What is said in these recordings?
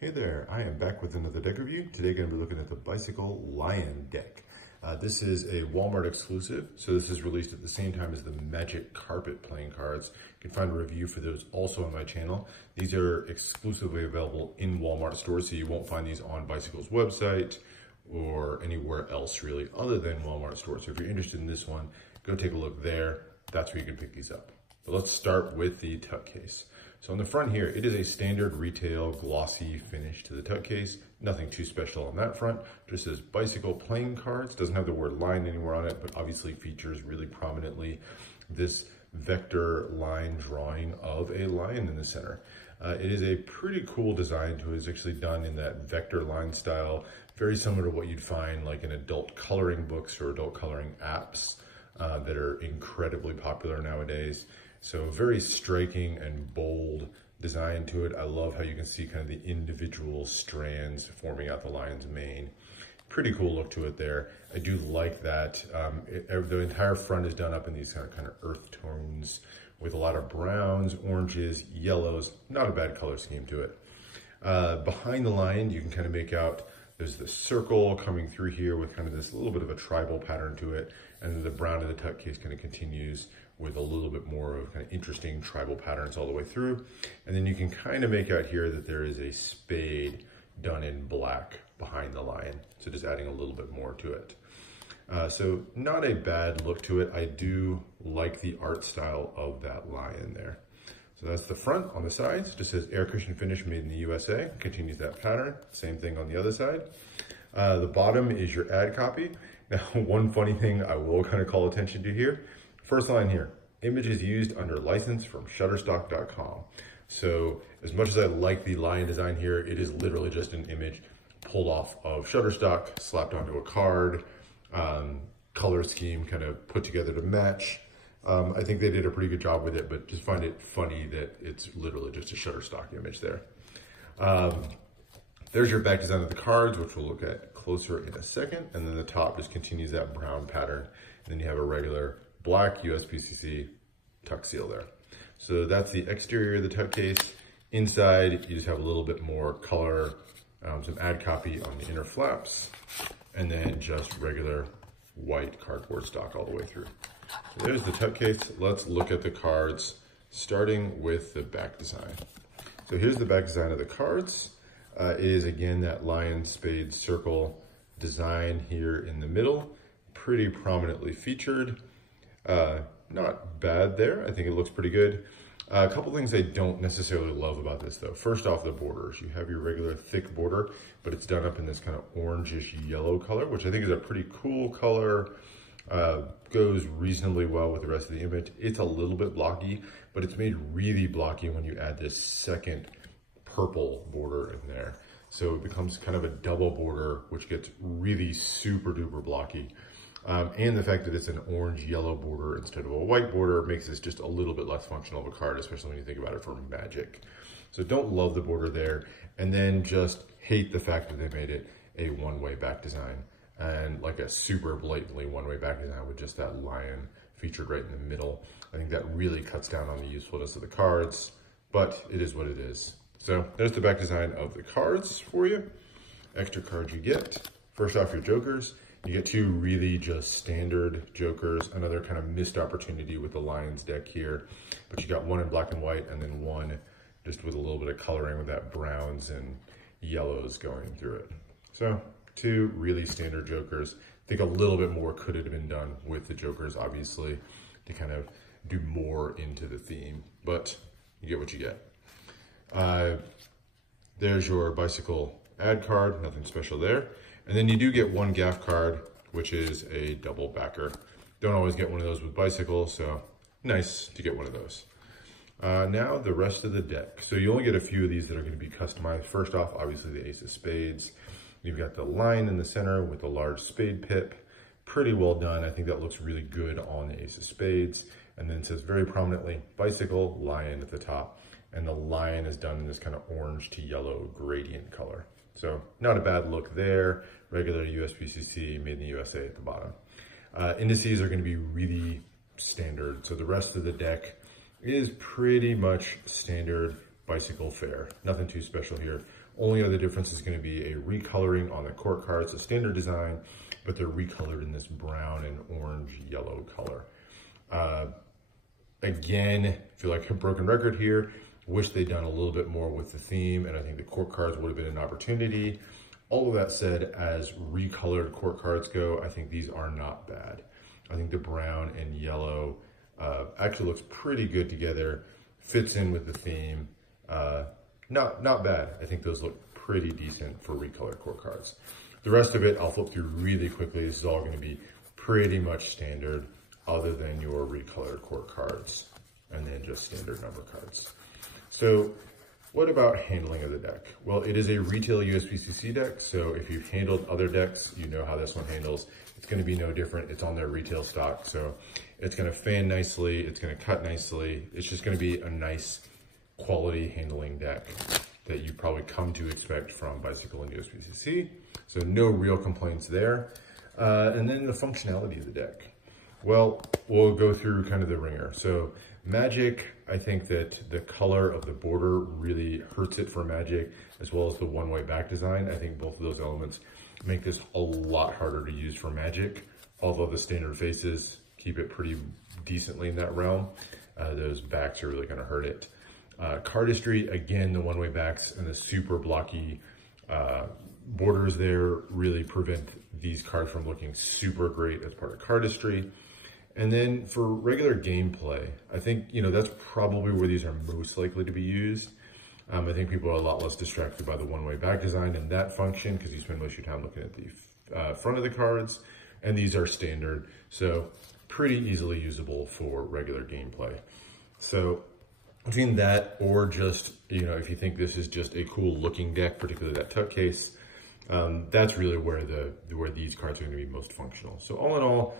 Hey there, I am back with another deck review. Today going to be looking at the Bicycle Lion deck. This is a Walmart exclusive, so this is released at the same time as the Magic Carpet playing cards. You can find a review for those also on my channel. These are exclusively available in Walmart stores, so you won't find these on Bicycle's website or anywhere else really other than Walmart stores. So if you're interested in this one, go take a look there. That's where you can pick these up. But let's start with the tuck case. So on the front here, it is a standard retail glossy finish to the tuck case. Nothing too special on that front. Just says Bicycle playing cards. Doesn't have the word line anywhere on it, but obviously features really prominently this vector line drawing of a lion in the center. It is a pretty cool design to it. It's actually done in that vector line style, very similar to what you'd find like in adult coloring books or adult coloring apps that are incredibly popular nowadays. So very striking and bold design to it. I love how you can see kind of the individual strands forming out the lion's mane. Pretty cool look to it there. I do like that. The entire front is done up in these kind of earth tones with a lot of browns, oranges, yellows. Not a bad color scheme to it. Behind the lion, you can kind of make out there's the circle coming through here with kind of this little bit of a tribal pattern to it. And then the brown in the tuck case kind of continues with a little bit more of kind of interesting tribal patterns all the way through. And then you can kind of make out here that there is a spade done in black behind the lion. So just adding a little bit more to it. So not a bad look to it. I do like the art style of that lion there. So that's the front. On the sides, just says air cushion finish made in the USA. Continues that pattern. Same thing on the other side. The bottom is your ad copy. Now, one funny thing I will kind of call attention to here. First line here, image is used under license from Shutterstock.com. So as much as I like the lion design here, it is literally just an image pulled off of Shutterstock, slapped onto a card, color scheme kind of put together to match. I think they did a pretty good job with it, but just find it funny that it's literally just a Shutterstock image there. There's your back design of the cards, which we'll look at closer in a second. And then the top just continues that brown pattern. And then you have a regular black USPCC tuck seal there. So that's the exterior of the tuck case. Inside, you just have a little bit more color, some ad copy on the inner flaps, and then just regular white cardboard stock all the way through. So there's the tuck case. Let's look at the cards, starting with the back design. So here's the back design of the cards. It is again that lion, spade, circle design here in the middle, pretty prominently featured. Not bad there. I think it looks pretty good. A couple things I don't necessarily love about this though. First off, the borders. You have your regular thick border, but it's done up in this kind of orangish yellow color, which I think is a pretty cool color. Goes reasonably well with the rest of the image. It's a little bit blocky, but it's made really blocky when you add this second purple border in there. So it becomes kind of a double border, which gets really super duper blocky. And the fact that it's an orange-yellow border instead of a white border makes this just a little bit less functional of a card, especially when you think about it for Magic. So don't love the border there, and then just hate the fact that they made it a one-way back design, and like a super blatantly one-way back design with just that lion featured right in the middle. I think that really cuts down on the usefulness of the cards, but it is what it is. So there's the back design of the cards for you. Extra cards you get. First off, your jokers. You get two really just standard jokers, another kind of missed opportunity with the Lions deck here, but you got one in black and white and then one just with a little bit of coloring with that browns and yellows going through it. So two really standard jokers. I think a little bit more could have been done with the jokers, obviously, to kind of do more into the theme, but you get what you get. There's your Bicycle ad card, nothing special there. And then you do get one gaff card, which is a double backer. Don't always get one of those with Bicycle, so nice to get one of those. Now the rest of the deck. So you only get a few of these that are going to be customized. First off, obviously the Ace of Spades. You've got the lion in the center with the large spade pip. Pretty well done. I think that looks really good on the Ace of Spades. And then it says very prominently, Bicycle, lion at the top. And the lion is done in this kind of orange to yellow gradient color. So not a bad look there. Regular USPCC made in the USA at the bottom. Indices are going to be really standard. So the rest of the deck is pretty much standard bicycle fare. Nothing too special here. Only other difference is going to be a recoloring on the court cards, a standard design, but they're recolored in this brown and orange yellow color. Again, feel like a broken record here. Wish they'd done a little bit more with the theme, and I think the court cards would have been an opportunity. All of that said, as recolored court cards go, I think these are not bad. I think the brown and yellow actually looks pretty good together, fits in with the theme. Not bad. I think those look pretty decent for recolored court cards. The rest of it, I'll flip through really quickly. This is all going to be pretty much standard, other than your recolored court cards, and then just standard number cards. So what about handling of the deck? Well, it is a retail USPCC deck, so if you've handled other decks, you know how this one handles. It's going to be no different. It's on their retail stock, so it's going to fan nicely, it's going to cut nicely. It's just going to be a nice quality handling deck that you probably come to expect from Bicycle and USPCC. So no real complaints there. And then the functionality of the deck. Well, we'll go through kind of the ringer. So Magic, I think that the color of the border really hurts it for Magic, as well as the one-way back design. I think both of those elements make this a lot harder to use for Magic, although the standard faces keep it pretty decently in that realm. Those backs are really gonna hurt it. Cardistry, again, the one-way backs and the super blocky borders there really prevent these cards from looking super great as part of cardistry. And then for regular gameplay, I think, you know, that's probably where these are most likely to be used. I think people are a lot less distracted by the one-way back design and that function, because you spend most of your time looking at the front of the cards, and these are standard, so pretty easily usable for regular gameplay. So between that or just, you know, if you think this is just a cool looking deck, particularly that tuck case, that's really where these cards are going to be most functional. So all in all,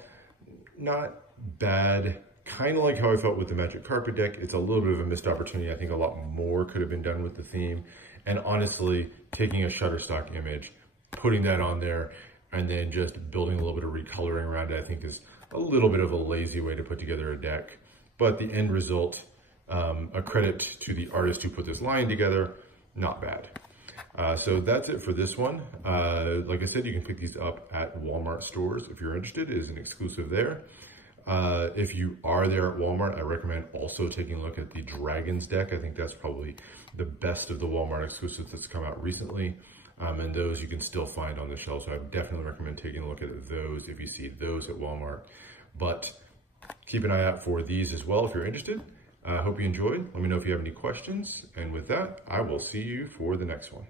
not bad. Kind of like how I felt with the Magic Carpet deck. It's a little bit of a missed opportunity. I think a lot more could have been done with the theme. And honestly, taking a Shutterstock image, putting that on there, and then just building a little bit of recoloring around it, I think is a little bit of a lazy way to put together a deck. But the end result, a credit to the artist who put this line together, not bad. So that's it for this one. Like I said, you can pick these up at Walmart stores if you're interested. It is an exclusive there. If you are there at Walmart, I recommend also taking a look at the Dragons deck. I think that's probably the best of the Walmart exclusives that's come out recently. And those you can still find on the shelf. So I definitely recommend taking a look at those if you see those at Walmart. But keep an eye out for these as well if you're interested. I hope you enjoyed. Let me know if you have any questions. And with that, I will see you for the next one.